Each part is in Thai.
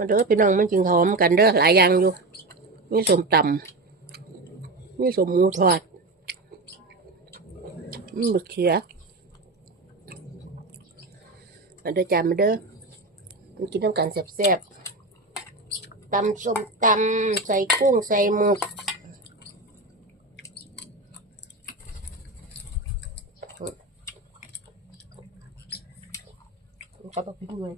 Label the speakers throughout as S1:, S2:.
S1: มาเด้อพี่น้องมันกินหอมกันเด้อหลายอย่างอยู่มีสมตำมีสมหมูทอดมีบักเขียมาเด้อจานมาเด้อมันกินน้ำกันแซ่บๆตำส้มตำใส่กุ้งใส่หมึกก็ต้องพิ้งเลย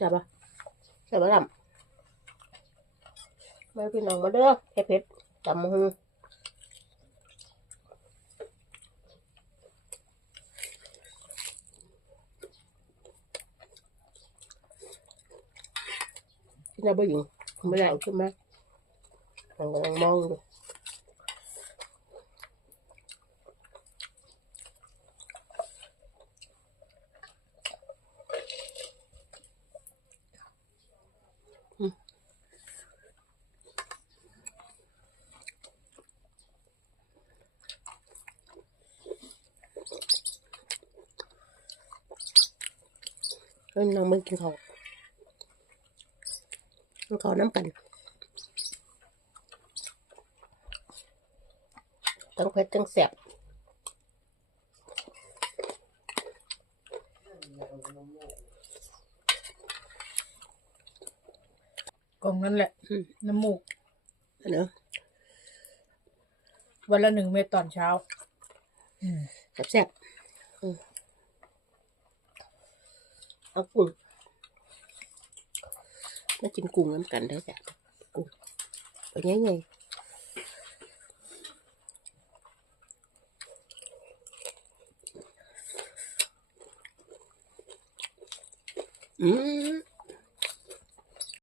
S1: ใช่ปะใช่ปะลำมาพี่น้องมาเด้อเผ็ดเผ็ดๆตำมือที่น่าบ่ยิงไม่ได้เอาขึ้นมาผมกำลังมองอยู่ เฮ้ยน้องมึงกินข้าวกินข้าวน้ำกันทั้งเผ็ดทั้งแซ่บ
S2: กล่องนั้นแหละ
S1: อืม
S2: น้ำมูก
S1: อันเนอะ
S2: วันละหนึ่งเม็ดตอนเช้า อืม
S1: แซ่บแซ่บอืม เอากุ้งมากินกุ้งน้ำกันได้จ้ะกุ้งไปไงไงอืม